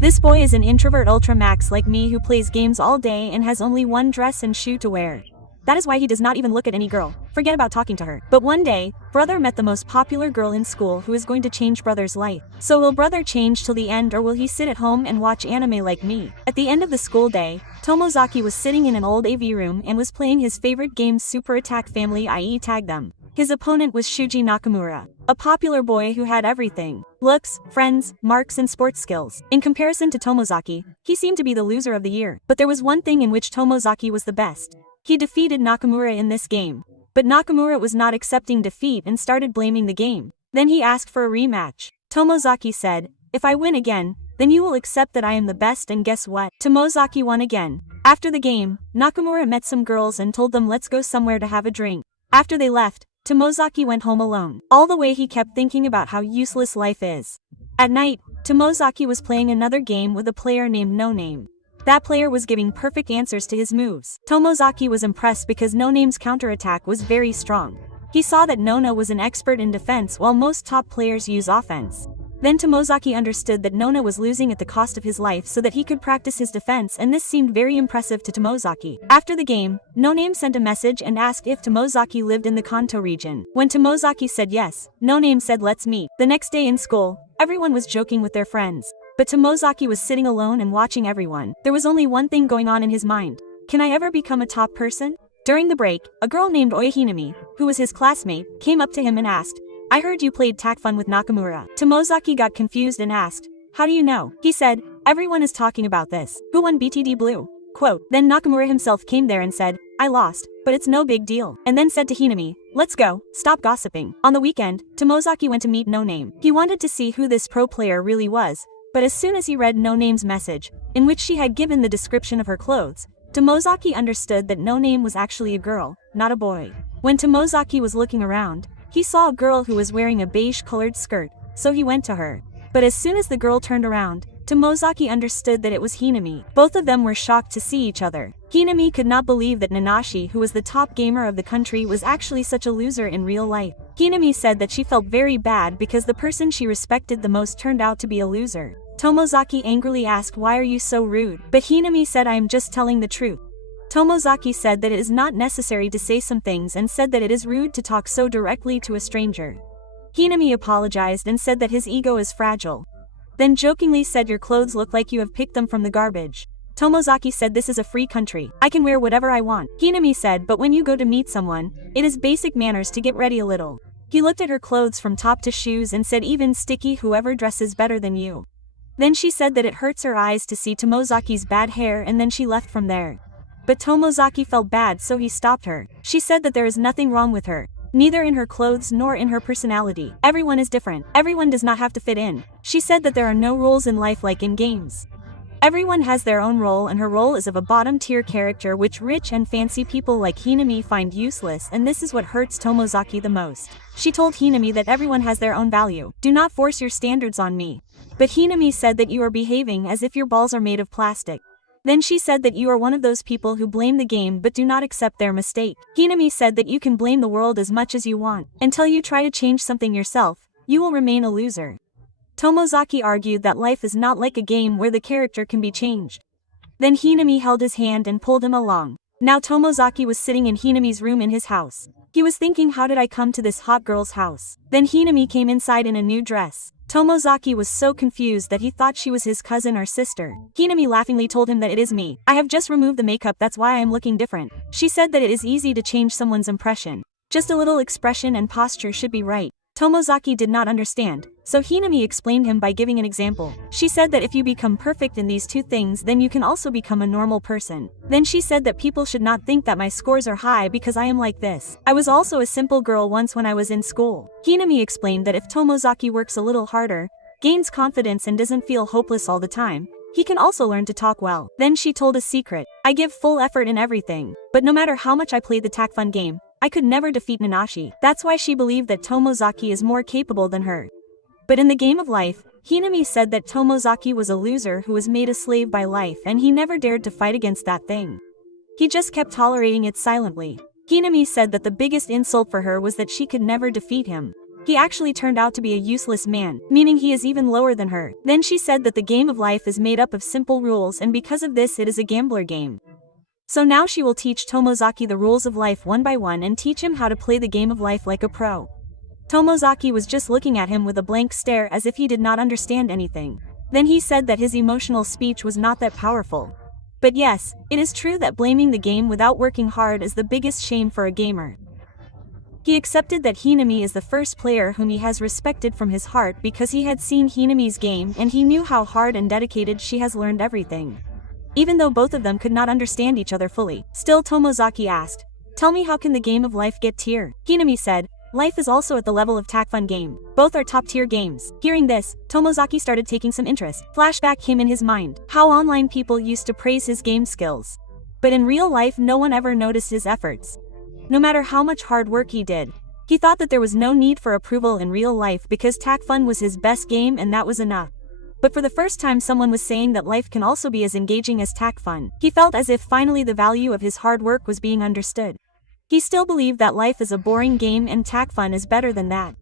This boy is an introvert ultra max like me who plays games all day and has only one dress and shoe to wear. That is why he does not even look at any girl. Forget about talking to her. But one day, brother met the most popular girl in school who is going to change brother's life. So will brother change till the end, or will he sit at home and watch anime like me? At the end of the school day, Tomozaki was sitting in an old AV room and was playing his favorite game Super Attack Family, i.e. Tag Them. His opponent was Shuji Nakamura, a popular boy who had everything: looks, friends, marks and sports skills. In comparison to Tomozaki, he seemed to be the loser of the year. But there was one thing in which Tomozaki was the best. He defeated Nakamura in this game. But Nakamura was not accepting defeat and started blaming the game. Then he asked for a rematch. Tomozaki said, "If I win again, then you will accept that I am the best," and guess what? Tomozaki won again. After the game, Nakamura met some girls and told them let's go somewhere to have a drink. After they left, Tomozaki went home alone. All the way he kept thinking about how useless life is. At night, Tomozaki was playing another game with a player named No Name. That player was giving perfect answers to his moves. Tomozaki was impressed because No Name's counterattack was very strong. He saw that Nona was an expert in defense while most top players use offense. Then Tomozaki understood that Nona was losing at the cost of his life so that he could practice his defense, and this seemed very impressive to Tomozaki. After the game, No Name sent a message and asked if Tomozaki lived in the Kanto region. When Tomozaki said yes, No Name said let's meet. The next day in school, everyone was joking with their friends. But Tomozaki was sitting alone and watching everyone. There was only one thing going on in his mind. Can I ever become a top person? During the break, a girl named Oi Hinami, who was his classmate, came up to him and asked, "I heard you played Tag Fun with Nakamura." Tomozaki got confused and asked, "How do you know?" He said, "Everyone is talking about this. Who won BTD Blue?" Quote. Then Nakamura himself came there and said, "I lost, but it's no big deal." And then said to Hinami, "Let's go, stop gossiping." On the weekend, Tomozaki went to meet No Name. He wanted to see who this pro player really was. But as soon as he read No Name's message, in which she had given the description of her clothes, Tomozaki understood that No Name was actually a girl, not a boy. When Tomozaki was looking around, he saw a girl who was wearing a beige-colored skirt, so he went to her. But as soon as the girl turned around, Tomozaki understood that it was Hinami. Both of them were shocked to see each other. Hinami could not believe that Nanashi, who was the top gamer of the country, was actually such a loser in real life. Hinami said that she felt very bad because the person she respected the most turned out to be a loser. Tomozaki angrily asked, "Why are you so rude?" But Hinami said, "I am just telling the truth." Tomozaki said that it is not necessary to say some things and said that it is rude to talk so directly to a stranger. Hinami apologized and said that his ego is fragile. Then jokingly said, "Your clothes look like you have picked them from the garbage." Tomozaki said, "This is a free country. I can wear whatever I want." Hinami said, "But when you go to meet someone, it is basic manners to get ready a little." He looked at her clothes from top to shoes and said, "Even sticky, whoever dresses better than you." Then she said that it hurts her eyes to see Tomozaki's bad hair, and then she left from there. But Tomozaki felt bad, so he stopped her. She said that there is nothing wrong with her, neither in her clothes nor in her personality. Everyone is different. Everyone does not have to fit in. She said that there are no rules in life like in games. Everyone has their own role, and her role is of a bottom-tier character which rich and fancy people like Hinami find useless, and this is what hurts Tomozaki the most. She told Hinami that everyone has their own value. "Do not force your standards on me." But Hinami said that you are behaving as if your balls are made of plastic. Then she said that you are one of those people who blame the game but do not accept their mistake. Hinami said that you can blame the world as much as you want. Until you try to change something yourself, you will remain a loser. Tomozaki argued that life is not like a game where the character can be changed. Then Hinami held his hand and pulled him along. Now Tomozaki was sitting in Hinami's room in his house. He was thinking, how did I come to this hot girl's house? Then Hinami came inside in a new dress. Tomozaki was so confused that he thought she was his cousin or sister. Hinami laughingly told him that it is me. I have just removed the makeup, that's why I am looking different. She said that it is easy to change someone's impression. Just a little expression and posture should be right. Tomozaki did not understand, so Hinami explained him by giving an example. She said that if you become perfect in these two things, then you can also become a normal person. Then she said that people should not think that my scores are high because I am like this. I was also a simple girl once when I was in school. Hinami explained that if Tomozaki works a little harder, gains confidence and doesn't feel hopeless all the time, he can also learn to talk well. Then she told a secret. I give full effort in everything. But no matter how much I played the Tag Fun game, I could never defeat Nanashi. That's why she believed that Tomozaki is more capable than her. But in the game of life, Hinami said that Tomozaki was a loser who was made a slave by life, and he never dared to fight against that thing. He just kept tolerating it silently. Hinami said that the biggest insult for her was that she could never defeat him. He actually turned out to be a useless man, meaning he is even lower than her. Then she said that the game of life is made up of simple rules and because of this it is a gambler game. So now she will teach Tomozaki the rules of life one by one and teach him how to play the game of life like a pro. Tomozaki was just looking at him with a blank stare as if he did not understand anything. Then he said that his emotional speech was not that powerful. But yes, it is true that blaming the game without working hard is the biggest shame for a gamer. He accepted that Hinami is the first player whom he has respected from his heart because he had seen Hinami's game and he knew how hard and dedicated she has learned everything. Even though both of them could not understand each other fully, still Tomozaki asked, "Tell me, how can the game of life get tier?" Hinami said, "Life is also at the level of TAC-Fun game. Both are top-tier games." Hearing this, Tomozaki started taking some interest. Flashback came in his mind, how online people used to praise his game skills. But in real life no one ever noticed his efforts. No matter how much hard work he did, he thought that there was no need for approval in real life because TAC-Fun was his best game and that was enough. But for the first time someone was saying that life can also be as engaging as TAC-Fun. He felt as if finally the value of his hard work was being understood. He still believed that life is a boring game and TAC-Fun is better than that.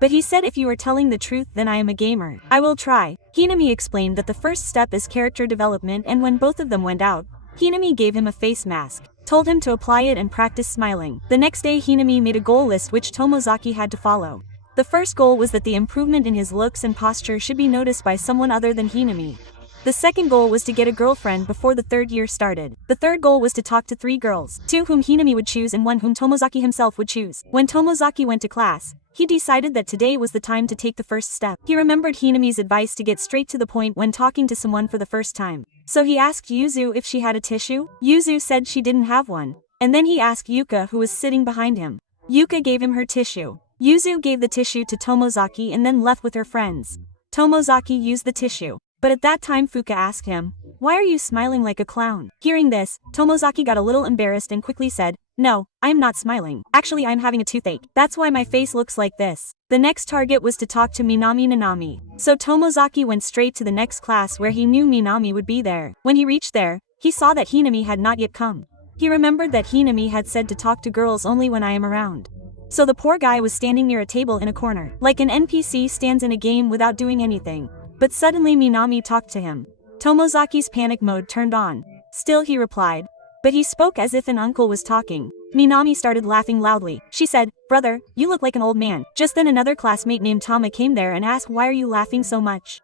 But he said, "If you are telling the truth then I am a gamer. I will try." Hinami explained that the first step is character development and when both of them went out, Hinami gave him a face mask, told him to apply it and practice smiling. The next day Hinami made a goal list which Tomozaki had to follow. The first goal was that the improvement in his looks and posture should be noticed by someone other than Hinami. The second goal was to get a girlfriend before the third year started. The third goal was to talk to 3 girls, 2 whom Hinami would choose and 1 whom Tomozaki himself would choose. When Tomozaki went to class, he decided that today was the time to take the first step. He remembered Hinami's advice to get straight to the point when talking to someone for the first time. So he asked Yuzu if she had a tissue. Yuzu said she didn't have one. And then he asked Yuka, who was sitting behind him. Yuka gave him her tissue. Yuzu gave the tissue to Tomozaki and then left with her friends. Tomozaki used the tissue. But at that time Fuka asked him, "Why are you smiling like a clown?" Hearing this, Tomozaki got a little embarrassed and quickly said, "No, I am not smiling. Actually I am having a toothache. That's why my face looks like this." The next target was to talk to Minami Nanami. So Tomozaki went straight to the next class where he knew Minami would be there. When he reached there, he saw that Hinami had not yet come. He remembered that Hinami had said to talk to girls only when I am around. So the poor guy was standing near a table in a corner, like an NPC stands in a game without doing anything. But suddenly Minami talked to him. Tomozaki's panic mode turned on. Still he replied. But he spoke as if an uncle was talking. Minami started laughing loudly. She said, "Brother, you look like an old man." Just then another classmate named Tama came there and asked, "Why are you laughing so much?"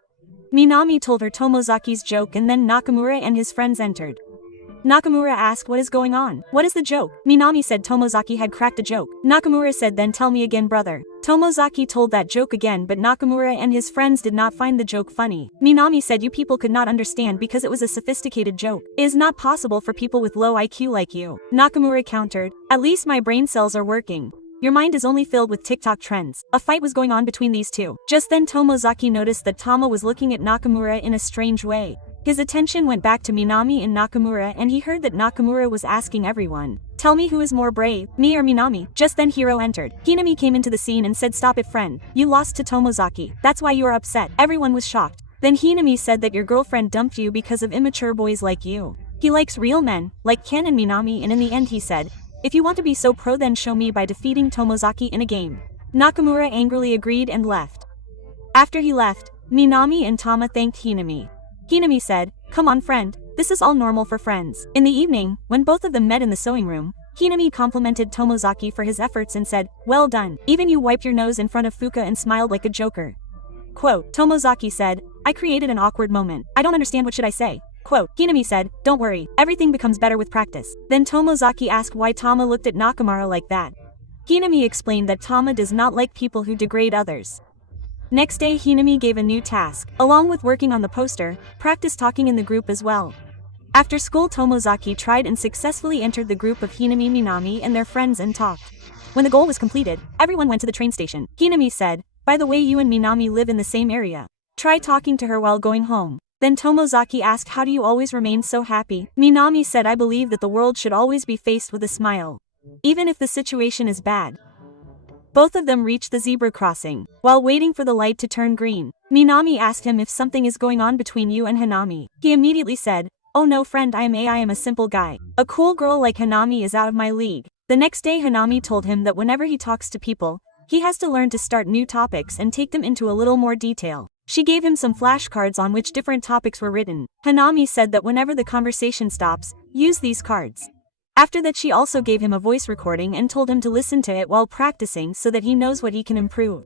Minami told her Tomozaki's joke and then Nakamura and his friends entered. Nakamura asked, "What is going on? What is the joke?" Minami said Tomozaki had cracked a joke. Nakamura said, "Then tell me again, brother." Tomozaki told that joke again but Nakamura and his friends did not find the joke funny. Minami said, "You people could not understand because it was a sophisticated joke. It is not possible for people with low IQ like you." Nakamura countered, "At least my brain cells are working. Your mind is only filled with TikTok trends." A fight was going on between these two. Just then Tomozaki noticed that Tama was looking at Nakamura in a strange way. His attention went back to Minami and Nakamura and he heard that Nakamura was asking everyone, "Tell me who is more brave, me or Minami?" Just then Hiro entered. Hinami came into the scene and said, "Stop it, friend. You lost to Tomozaki. That's why you are upset." Everyone was shocked. Then Hinami said that your girlfriend dumped you because of immature boys like you. He likes real men, like Ken and Minami, and in the end he said, "If you want to be so pro then show me by defeating Tomozaki in a game." Nakamura angrily agreed and left. After he left, Minami and Tama thanked Hinami. Hinami said, "Come on friend, this is all normal for friends." In the evening, when both of them met in the sewing room, Hinami complimented Tomozaki for his efforts and said, "Well done, even you wiped your nose in front of Fuka and smiled like a joker." Quote, Tomozaki said, "I created an awkward moment. I don't understand, what should I say?" Quote, Hinami said, "Don't worry, everything becomes better with practice." Then Tomozaki asked why Tama looked at Nakamura like that. Hinami explained that Tama does not like people who degrade others. Next day Hinami gave a new task. Along with working on the poster, practice talking in the group as well. After school Tomozaki tried and successfully entered the group of Hinami, Minami and their friends and talked. When the goal was completed, everyone went to the train station. Hinami said, "By the way, you and Minami live in the same area. Try talking to her while going home." Then Tomozaki asked, "How do you always remain so happy?" Minami said, "I believe that the world should always be faced with a smile, even if the situation is bad." Both of them reached the zebra crossing. While waiting for the light to turn green, Minami asked him if something is going on between you and Hanami. He immediately said, "Oh no friend, I am a simple guy. A cool girl like Hanami is out of my league." The next day Hanami told him that whenever he talks to people, He has to learn to start new topics and take them into a little more detail. She gave him some flashcards on which different topics were written. Hanami said that whenever the conversation stops, use these cards. After that, she also gave him a voice recording and told him to listen to it while practicing so that he knows what he can improve.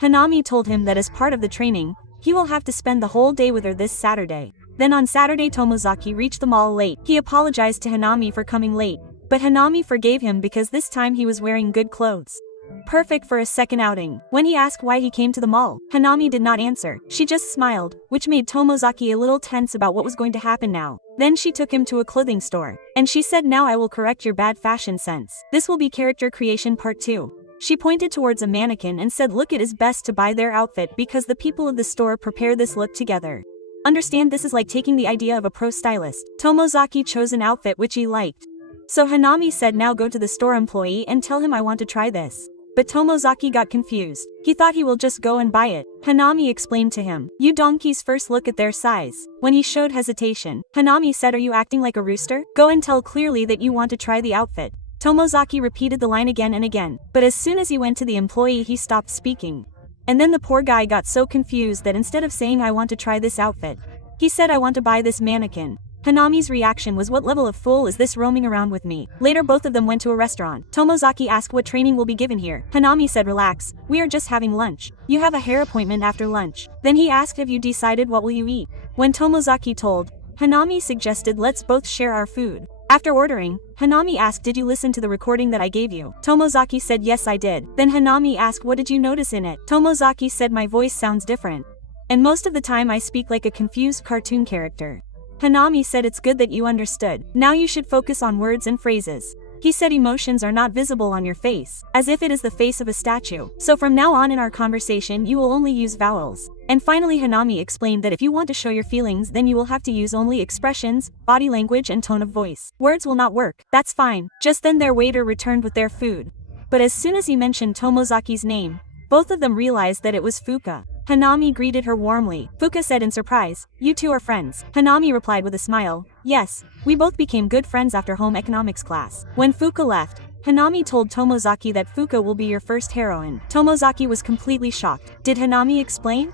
Hanami told him that as part of the training, he will have to spend the whole day with her this Saturday. Then on Saturday, Tomozaki reached the mall late. He apologized to Hanami for coming late, but Hanami forgave him because this time he was wearing good clothes. Perfect for a second outing. When he asked why he came to the mall, Hanami did not answer. She just smiled, which made Tomozaki a little tense about what was going to happen now. Then she took him to a clothing store, and she said, "Now I will correct your bad fashion sense. This will be character creation part 2. She pointed towards a mannequin and said, "Look, it is best to buy their outfit because the people of the store prepare this look together. Understand, this is like taking the idea of a pro stylist." Tomozaki chose an outfit which he liked. So Hanami said, "Now go to the store employee and tell him I want to try this." But Tomozaki got confused. He thought he will just go and buy it. Hanami explained to him, "You donkeys first look at their size." When he showed hesitation, Hanami said, "Are you acting like a rooster? Go and tell clearly that you want to try the outfit." Tomozaki repeated the line again and again, but as soon as he went to the employee, he stopped speaking. And then the poor guy got so confused that instead of saying, "I want to try this outfit," he said, "I want to buy this mannequin." Hanami's reaction was, "What level of fool is this roaming around with me?" Later, both of them went to a restaurant. Tomozaki asked what training will be given here. Hanami said, "Relax, we are just having lunch. You have a hair appointment after lunch." Then he asked, "Have you decided what will you eat?" When Tomozaki told, Hanami suggested, "Let's both share our food." After ordering, Hanami asked, "Did you listen to the recording that I gave you?" Tomozaki said, "Yes, I did." Then Hanami asked, "What did you notice in it?" Tomozaki said, "My voice sounds different. And most of the time I speak like a confused cartoon character." Hanami said, "It's good that you understood. Now you should focus on words and phrases." He said, "Emotions are not visible on your face, as if it is the face of a statue. So from now on in our conversation you will only use vowels." And finally Hanami explained that if you want to show your feelings, then you will have to use only expressions, body language and tone of voice. Words will not work. That's fine. Just then their waiter returned with their food. But as soon as he mentioned Tomozaki's name, both of them realized that it was Fuka. Hanami greeted her warmly. Fuka said in surprise, "You two are friends." Hanami replied with a smile, "Yes, we both became good friends after home economics class." When Fuka left, Hanami told Tomozaki that Fuka will be your first heroine. Tomozaki was completely shocked. Did Hanami explain?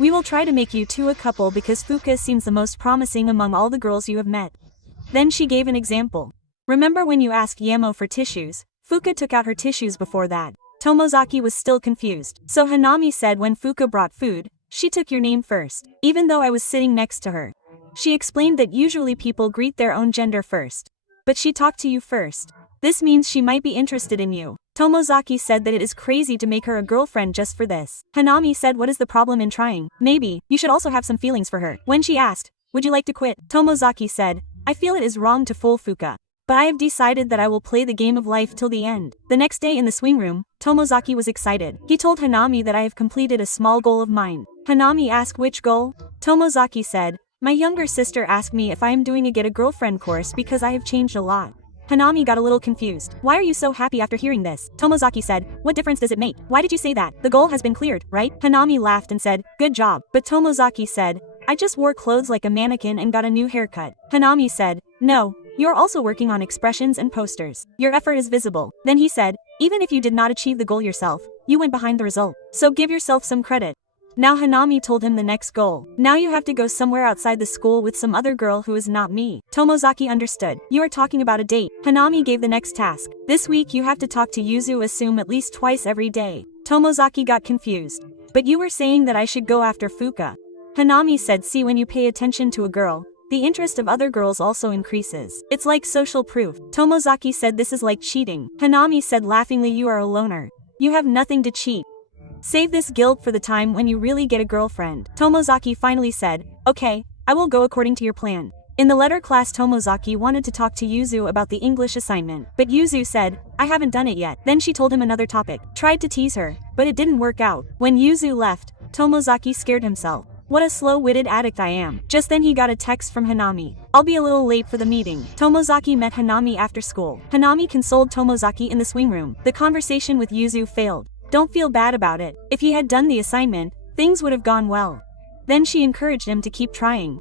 "We will try to make you two a couple because Fuka seems the most promising among all the girls you have met." Then she gave an example. "Remember when you asked Yamo for tissues? Fuka took out her tissues before that." Tomozaki was still confused. So Hanami said, "When Fuka brought food, she took your name first, even though I was sitting next to her." She explained that usually people greet their own gender first. But she talked to you first. This means she might be interested in you. Tomozaki said that it is crazy to make her a girlfriend just for this. Hanami said, "What is the problem in trying? Maybe, you should also have some feelings for her." When she asked, "Would you like to quit?" Tomozaki said, "I feel it is wrong to fool Fuka. But I have decided that I will play the game of life till the end." The next day in the swing room, Tomozaki was excited. He told Hanami that I have completed a small goal of mine. Hanami asked which goal? Tomozaki said, "My younger sister asked me if I am doing a get a girlfriend course because I have changed a lot." Hanami got a little confused. "Why are you so happy after hearing this?" Tomozaki said, "What difference does it make? Why did you say that? The goal has been cleared, right?" Hanami laughed and said, "Good job." But Tomozaki said, "I just wore clothes like a mannequin and got a new haircut." Hanami said, "No. You're also working on expressions and posters. Your effort is visible." Then he said, "Even if you did not achieve the goal yourself, you went behind the result. So give yourself some credit." Now Hanami told him the next goal. "Now you have to go somewhere outside the school with some other girl who is not me." Tomozaki understood. "You are talking about a date." Hanami gave the next task. "This week you have to talk to Yuzu Assume at least twice every day." Tomozaki got confused. "But you were saying that I should go after Fuka." Hanami said, "See, when you pay attention to a girl, the interest of other girls also increases. It's like social proof." Tomozaki said, "This is like cheating." Hanami said laughingly, "You are a loner. You have nothing to cheat. Save this guilt for the time when you really get a girlfriend." Tomozaki finally said, "Okay, I will go according to your plan." In the letter class, Tomozaki wanted to talk to Yuzu about the English assignment, but Yuzu said, "I haven't done it yet." Then she told him another topic, tried to tease her, but it didn't work out. When Yuzu left, Tomozaki scared himself. What a slow-witted addict I am. Just then he got a text from Hanami. "I'll be a little late for the meeting." Tomozaki met Hanami after school. Hanami consoled Tomozaki in the swing room. The conversation with Yuzu failed. "Don't feel bad about it. If he had done the assignment, things would have gone well." Then she encouraged him to keep trying.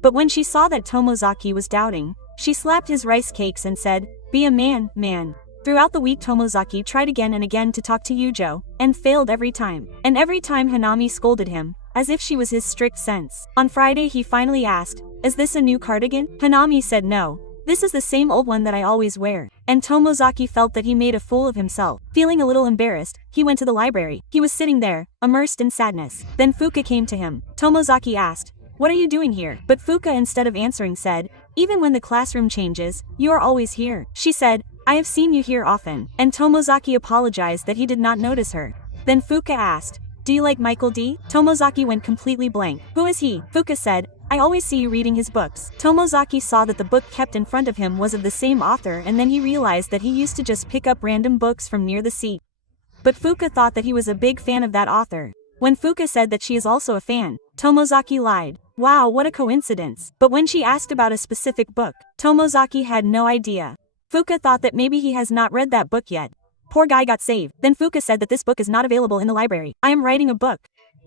But when she saw that Tomozaki was doubting, she slapped his rice cakes and said, "Be a man, man." Throughout the week Tomozaki tried again and again to talk to Yujo, and failed every time. And every time Hanami scolded him, as if she was his strict sense. On Friday he finally asked, "Is this a new cardigan?" Hanami said no. "This is the same old one that I always wear." And Tomozaki felt that he made a fool of himself. Feeling a little embarrassed, he went to the library. He was sitting there, immersed in sadness. Then Fuka came to him. Tomozaki asked, "What are you doing here?" But Fuka, instead of answering, said, "Even when the classroom changes, you are always here." She said, "I have seen you here often." And Tomozaki apologized that he did not notice her. Then Fuka asked, "Do you like Michael D?" Tomozaki went completely blank. "Who is he?" Fuka said, "I always see you reading his books." Tomozaki saw that the book kept in front of him was of the same author, and then he realized that he used to just pick up random books from near the seat. But Fuka thought that he was a big fan of that author. When Fuka said that she is also a fan, Tomozaki lied. Wow, what a coincidence. But when she asked about a specific book, Tomozaki had no idea. Fuka thought that maybe he has not read that book yet. Poor guy got saved. Then Fuka said that this book is not available in the library. "I am writing a book.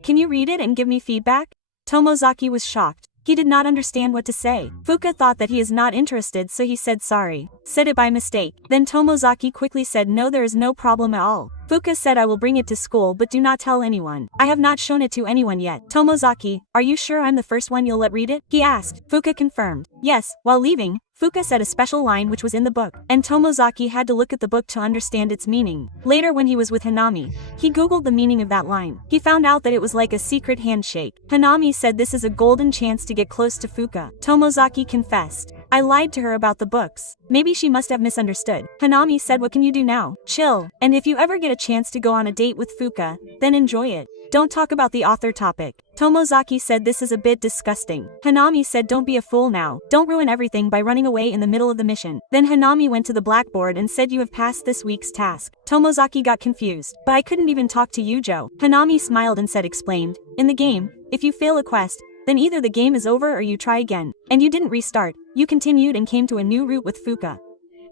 Can you read it and give me feedback?" Tomozaki was shocked. He did not understand what to say. Fuka thought that he is not interested, so he said sorry. Said it by mistake. Then Tomozaki quickly said, "No, there is no problem at all." Fuka said, "I will bring it to school, but do not tell anyone. I have not shown it to anyone yet." Tomozaki, "Are you sure I'm the first one you'll let read it?" he asked. Fuka confirmed. Yes. While leaving, Fuka said a special line which was in the book, and Tomozaki had to look at the book to understand its meaning. Later, when he was with Hanami, he googled the meaning of that line. He found out that it was like a secret handshake. Hanami said this is a golden chance to get close to Fuka. Tomozaki confessed, "I lied to her about the books. Maybe she must have misunderstood." Hanami said, "What can you do now? Chill. And if you ever get a chance to go on a date with Fuka, then enjoy it. Don't talk about the author topic." Tomozaki said this is a bit disgusting. Hanami said, "Don't be a fool now. Don't ruin everything by running away in the middle of the mission." Then Hanami went to the blackboard and said, "You have passed this week's task." Tomozaki got confused. "But I couldn't even talk to Yujo." Hanami smiled and said, "Explained. In the game, if you fail a quest, then either the game is over or you try again. And you didn't restart. You continued and came to a new route with Fuka."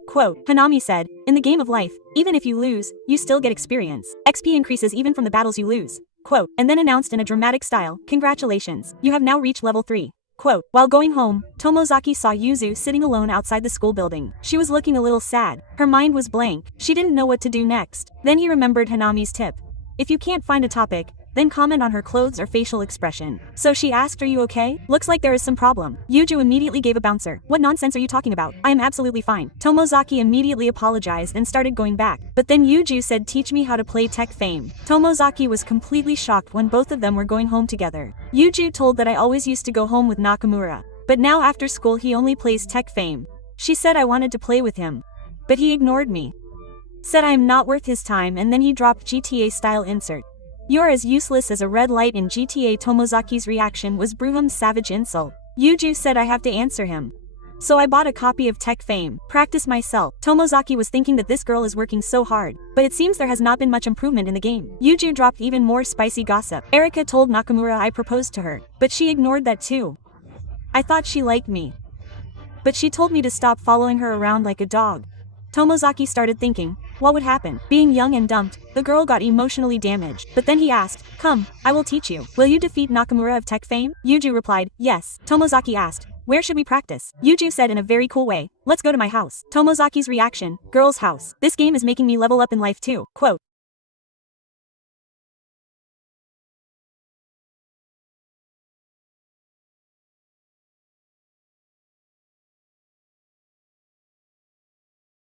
Quote, Hanami said, "In the game of life, even if you lose, you still get experience. XP increases even from the battles you lose." Quote, and then announced in a dramatic style, "Congratulations, you have now reached level 3. Quote, while going home, Tomozaki saw Yuzu sitting alone outside the school building. She was looking a little sad. Her mind was blank. She didn't know what to do next. Then he remembered Hanami's tip. If you can't find a topic, then comment on her clothes or facial expression. So she asked, "Are you okay? Looks like there is some problem." Yuju immediately gave a bouncer. "What nonsense are you talking about? I am absolutely fine." Tomozaki immediately apologized and started going back. But then Yuju said, "Teach me how to play Tech Fame." Tomozaki was completely shocked when both of them were going home together. Yuju told that I always used to go home with Nakamura. But now after school he only plays Tech Fame. She said I wanted to play with him. But he ignored me. Said I am not worth his time, and then he dropped GTA style insert. "You're as useless as a red light in GTA." Tomozaki's reaction was Bruham's savage insult. Yuju said I have to answer him. So I bought a copy of Tech Fame, practice myself. Tomozaki was thinking that this girl is working so hard, but it seems there has not been much improvement in the game. Yuju dropped even more spicy gossip. Erika told Nakamura I proposed to her, but she ignored that too. I thought she liked me. But she told me to stop following her around like a dog. Tomozaki started thinking, what would happen? Being young and dumped, the girl got emotionally damaged. But then he asked, "Come, I will teach you. Will you defeat Nakamura of Tech Fame?" Yuju replied, "Yes." Tomozaki asked, "Where should we practice?" Yuju said in a very cool way, "Let's go to my house." Tomozaki's reaction, "Girl's house. This game is making me level up in life too." Quote,